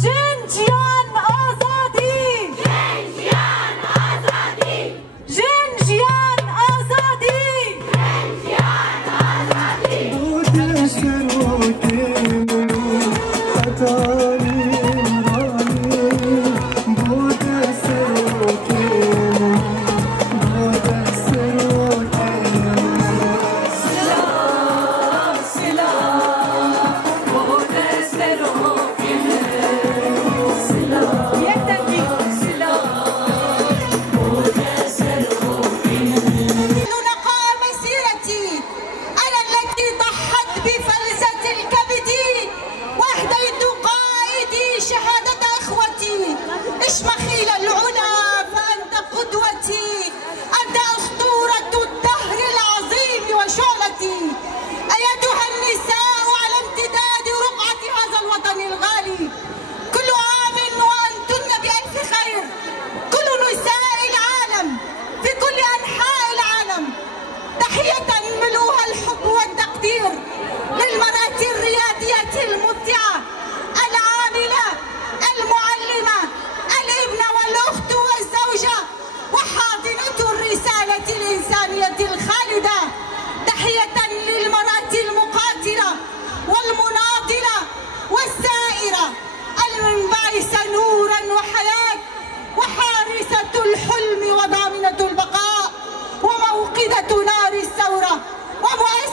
جنجان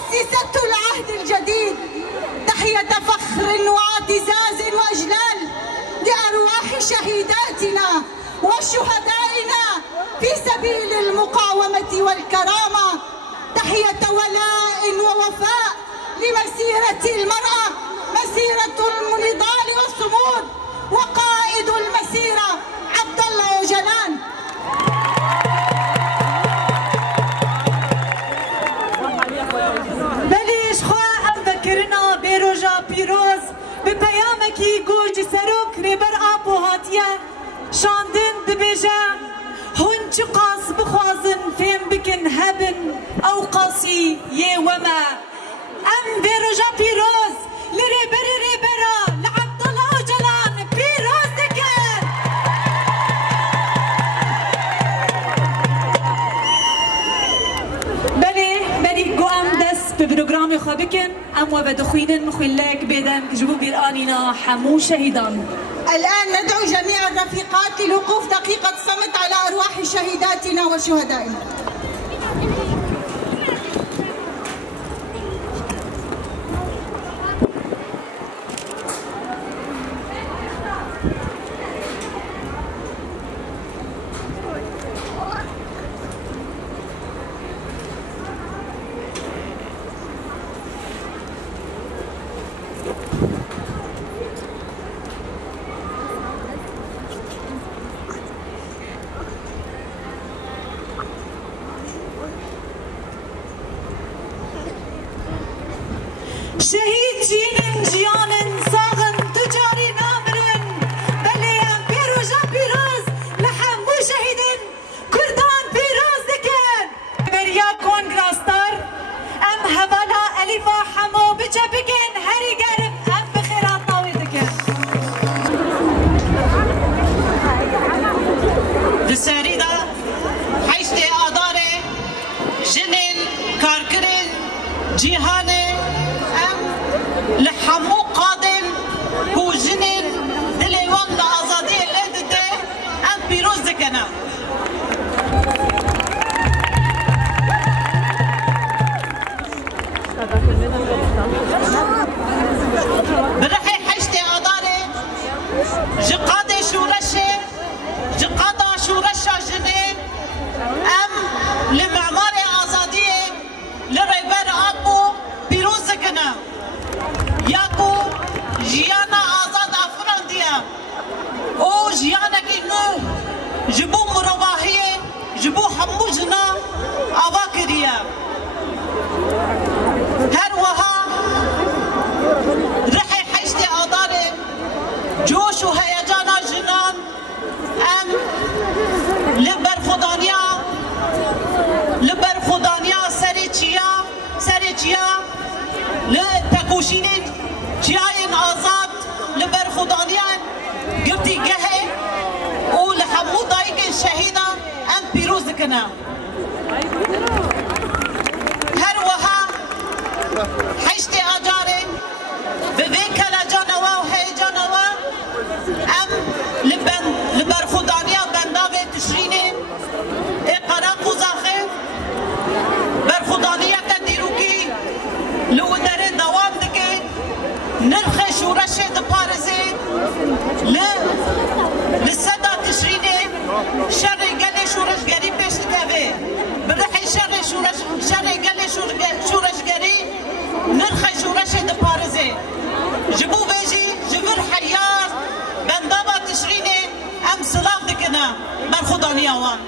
مؤسسة العهد الجديد، تحية فخر واعتزاز وإجلال لأرواح شهيداتنا وشهدائنا في سبيل المقاومة والكرامة، تحية ولاء ووفاء لمسيرة المرأة، مسيرة النضال والصمود، وقائد المسيرة عبد الله وجلان. بليش خواه ام بکرنا بیروژا پیروز به پیامکی گوج سروک ریبر آبو هاتیه شاندن دبیجه هون چه قاس بخوازن فیم بکن هبن او قاسی یه وما ام بیروژا پیروز لریبر ریبرا لعبدالله وجلان پیروز دکن. بلی قوام دست به برنامه خواه بکن ام و بدخوینن خویلک بیدن جبو بیرانینا حمو شهیدان. الآن ندعو جميع الرفيقات للوقوف دقيقة صمت على أرواح شهيداتنا وشهدائنا. شهید جینن جیانن ساغن تجاری نامرن بلیم پیروژا پیروز لحمو شهیدن کردان پیروز دکن. بریا کنگراستار ام هوالا الیفا حمو بچه بکن هری گرم ام بخیرات ناوی دکن. دسری دا حیشت آداره جنین کارکرین جیهانه لحمو قادم هو جنين دليوان لآزادية الادده ام بيروز دكنا. برحي حيشتي آداري جقادي شورشي جقادا شورشا جنين ام لمعماري آزادية لريبر ابو بيروز دكنا. یاکو جیانا آزاد افران دیا او جیانا کی نو جبو مروباهیه جبو همو جنا آوا کریه هر وها رحی حیشت آداره جوش و هیجانا جنان ام لبر خدانیا سری چیا لتکوشینین جاين آزاد لبر خدانيان قبتي قهي ولحمو ضايق الشهيدة ام بيروز كنا هروها حيشتي اجارين بذيك لجانوا وهي جانوا ام لبر خدانيا بنداوي تشرينين اقراق وزاخي بر خدانيا كديروكي لو دار دوام دكي نرخي شورشة دبارزي للسادة تشريني شر قالي شورش قري بيش تتابي برحي شر قالي شورش قري نرخي شورشة دبارزي جبو بيجي جبر حيار بندابا تشريني ام سلاف دكنا مرخوداني اوان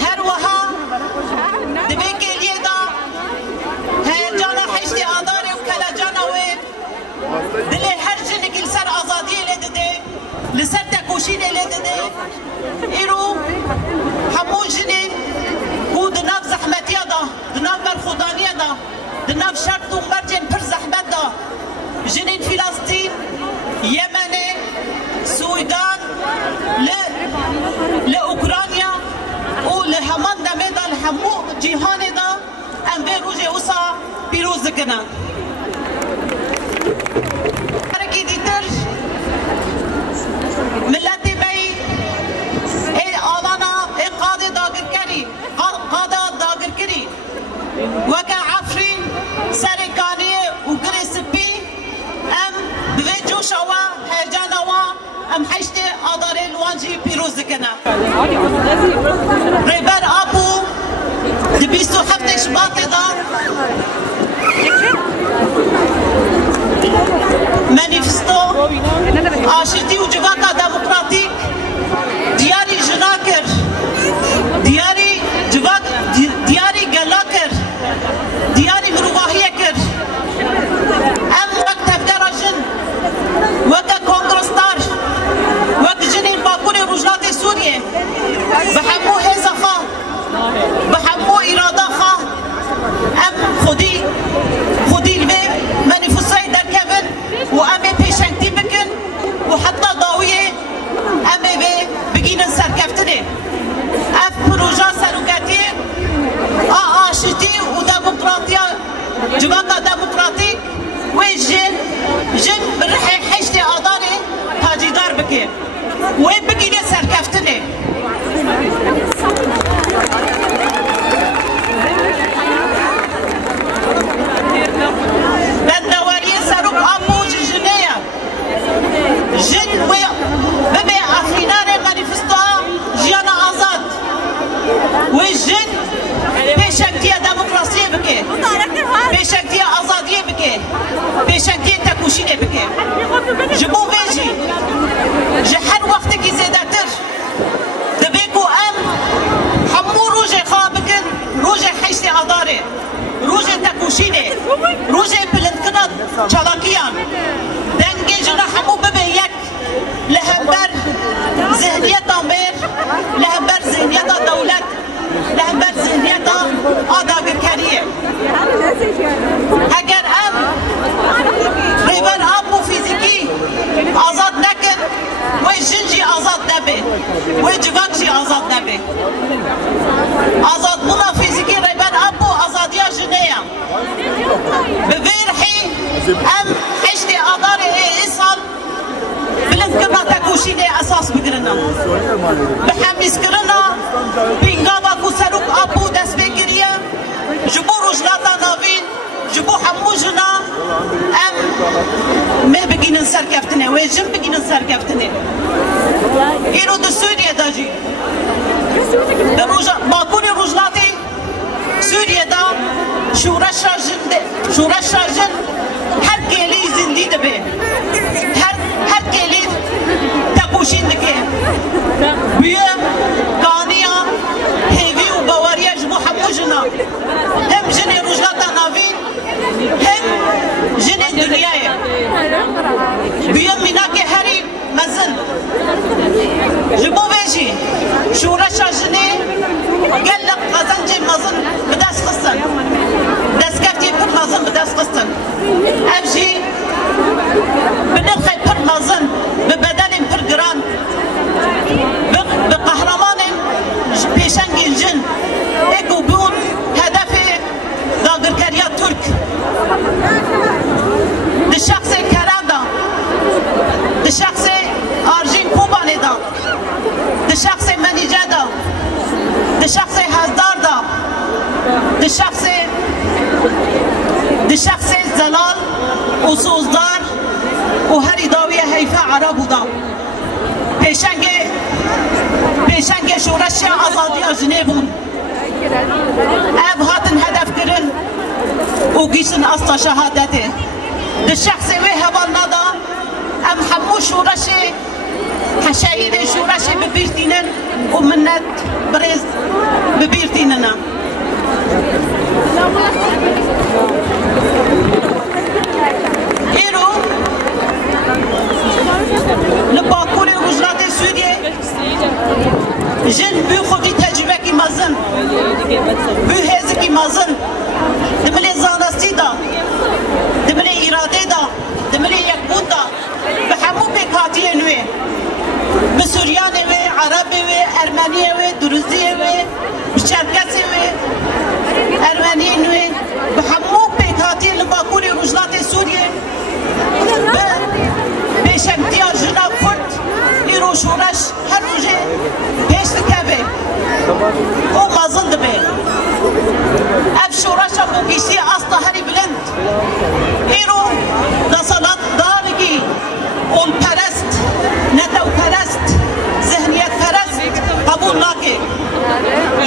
هروها دبيكي اليدا هي جانا حيشتي آداري وكلا جانا وين دلي هر جنك لسر آزادية لددي لسر تكوشيني لددي إيرو حمو جنين هو دناف زحمتيا دا دناف برخودانيا دا دناف شرط ومرجن پر زحمت دا جنين فلسطين يمني سويدان لأوكرانيا ولهمان دمدا الحمو جيهاني دا ام بيروجي وصا بيروز كنا حركي ديتر ملتي بي اي آلانا اي قادي داقر كري وكا عفرين سرقانية وقريسبي أم بفيديو شوا هيجانوا أم حشتي أداري الوانجي بيروز كنا ريبر أبو دبيستو حفتي شباطي دار مانيفستو آشتي وجواكا ديمقراطيك دياري جناكر دياري جواك دياري قلاكر دياري مروحية كر أم مكتب درجن وكا كونغرستار وكا جنين باكوري رجلات سوريا بحمو هيزا خا بحمو إرادة خا أم خدي البيب مانيفوساي در كفن وأمي بيشنكتي بكن وحتى ضاوية أمي بي بقينا سركفتني أف بروجا سروكاتي آشتي وديمقراطية جواكا ديمقراطيك وجن برحي حشتي أداري تاجي دار بكي وين بقينا سركفتني بندوارية سروك أموج جنية جن ببي أخينار مانيفستوها جيانا آزاد والجن بيشكتية ديمقراطية بكي بيشكتية آزادية بكي بيشكتية تكوشينة بكي جبو بيجي جحر وقتك زيادتر دبيكو أم حمو روجي خابكن روجي حيشتي أداري روجي تكوشينة روجي بلنكنات شلاكيان دنجي جنا حمو ببيك لهمبر ذهنية تنبير لهمبر ذهنية دولة لهمبر ذهنية آداغر كريه اگر ام ريبر ابو فيزيكي آزاد نكن وجنجي آزاد نبي وجواكشي آزاد نبي آزاد منا فيزيكي ريبر ابو آزادية جنية بفيرحي ام حشتي آداري إيصال بلند كما تكوشيني أساس بقرنا بحميس قرنا بينغابا كسروك أبو دس بقرية جبو رجلاتا نافين جبو حموجنا أم ما بقينا نسر كفتنا ويجم بقينا نسر كفتنا إيرو دو سوريا داجي باكوني رجلاتي سوريا دا شورش راجن هر كيلي زندي دبي هر كيلي تكوشين دكي بيه قانيا هيفي وبواريا جبو حموجنا هم جني رجلاتا نافين هم جني دنياي بيه مناكي هري مزن جبو بيجي شورش راجني قال لك غزنجي مزن بداس خصن داس كفتي بر مزن بداس خصن أبجي بنلقي بر مزن ببدن بر جران بقهرمان بيشنج الجن اكو بون هدفي داغر كريا ترك دي شخص كرادا دي شخص ارجين كوباني دا دي شخص منيجادا دي شخص هزدار دا دي شخص زلال وسوزدار وهري داوية هيفا عربو دا پیشنگ شورش آزادی جنیبون اب هاتن هدف کرن و گیشن اصلا شهادته ده شخص وی هوال ندا ام حمو شورش حشاید شورش ببیرتینن و منت برز ببیرتینن ایرو لباکور وجلات سوريا جن بو خودی تجربه کی مازن بو هز کی مازن دملی زانستی دا دملی اراده دا دملی یکبود دا به همو بکاتی نوی به سوریان و عرب و ارمنی و دروزی و چرکسی و ارمنی نوی به همو بکاتی لباکور وجلات سوريا بشمتیا جنا کرد ایرو شورش هر روزه پیش دکبه او مازن دبه اف شورش إشتي أصطهري بلند إيرو نصلت دارجي أول پرست نتو پرست ذهنيت پرست قبول ناكي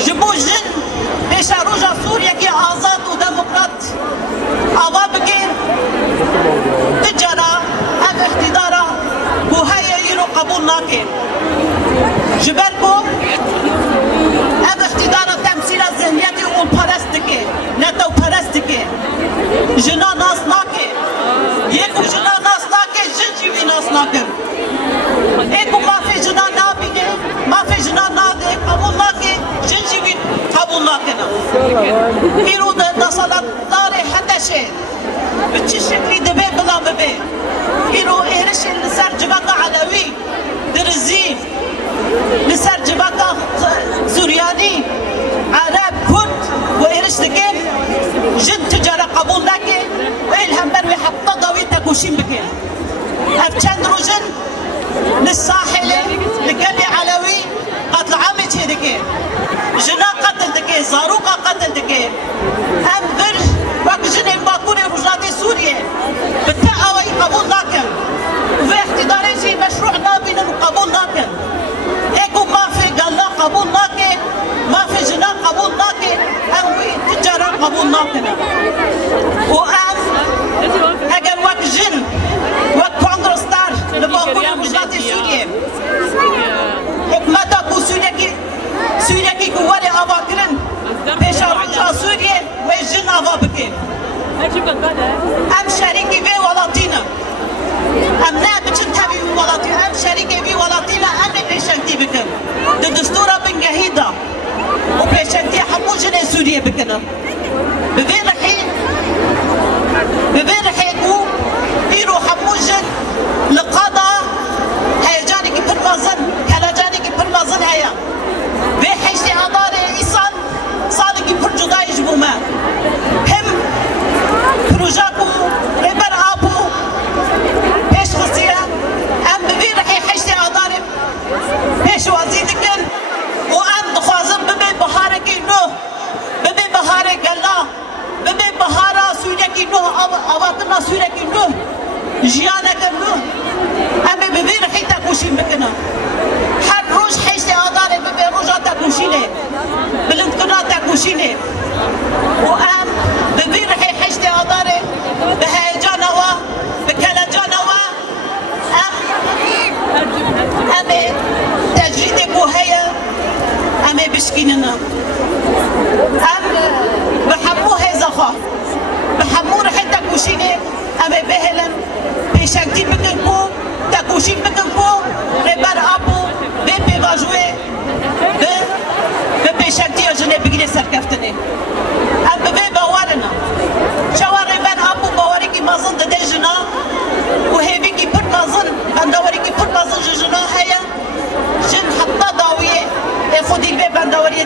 جبو جن بيش روجا سوريا كي آزاد و ديمقراط آوا بكي تجارة أم اقتدارا بو هاي إيرو قبول ناكي جبركو أم اقتدارا تمثيل ذهنيتي أول پرست كي نتو پرست كي جنا ناس ناكي يكو جنا ناس ناكي جن جيوي ناس ناكي ايكو ما في جنا نابيني ما في جنا نادي قبول ناكي جن جيوي قبول ناكينا إيرو نصلت داري حتى شيء بتشي شكلي دبي بلا ببي إيرو إيرش لسر جبكة علوي درزي لسر جبكة سورياني عرب كرد وإيرش دكين جن تجارة قبول ناكي وإلهم بروي حتى ضوي تكوشين بكين أفشان روجن للساحل لقلي علوي قتل عامي تهدكي جنا قتل دكي زاروقة قتل دكي هم بر وقت جنين باكوني رجاتي سوريا بالتقوى قبول ناكن وفي احتضاري شي مشروع نابين قبول ناكن ايكو ما في قال لا قبول ناكي ما في جنا قبول ناكي هم تجارة قبول ناكن وام اگر وقت جن وقت كونغرس دار لباكوني رجاتي سوريا حكمتا كو سوريا كي كوالي آواكرن بيشا رجا سوريا ويجن آوا بكين ام شريكي بي ولاتينا ام نابچن تابي ولاتينا ام شريكي بي ولاتينا ام بيشنتي بكن دستورة بنجهيدا وبيشنتي حمو جني سوريا بكنا ببين رحيكو إيرو حمو جن لقاضا هيجاني كي برمازن كلاجاني كي برمازن هيا بحيشتي عضاري إيسان صادق كي برجودا يجبو ما هم بروجاكو ريبر آبو بيش خصية أم ببين رحي حيشتي عضاري بيش وازيدكن وأم دخوازن ببين بحاركي نو ببين بحاري قلا ببين بحارا سوريكي نو أواتنا سوريكي نو جيانا كنو أمي ببين رحي تاكوشين بكنا هر روز حيشتي عضاري ببين روجا تاكوشيني بلندكنا تاكوشيني وأم ببين رحي حيشتي عضاري بهيجانوا بكلاجانوا أمي تجريدي بوهية أمي بشكيننا أم بحمو هيزخا بحمو رحي تاكوشيني أمي بهلن بيشاكتي بكنكو تاكوشين بكنكو ريبار أبو بيبي باجوي بيشاكتي أجني بقلي سركفتني أم ببي باورنا شوار ريبار أبو باوريكي مازن دي جنا وهيبيكي بر مازن بندوريكي بر مازن جنا هيا جن حتى ضاوية يفودي البي بندورية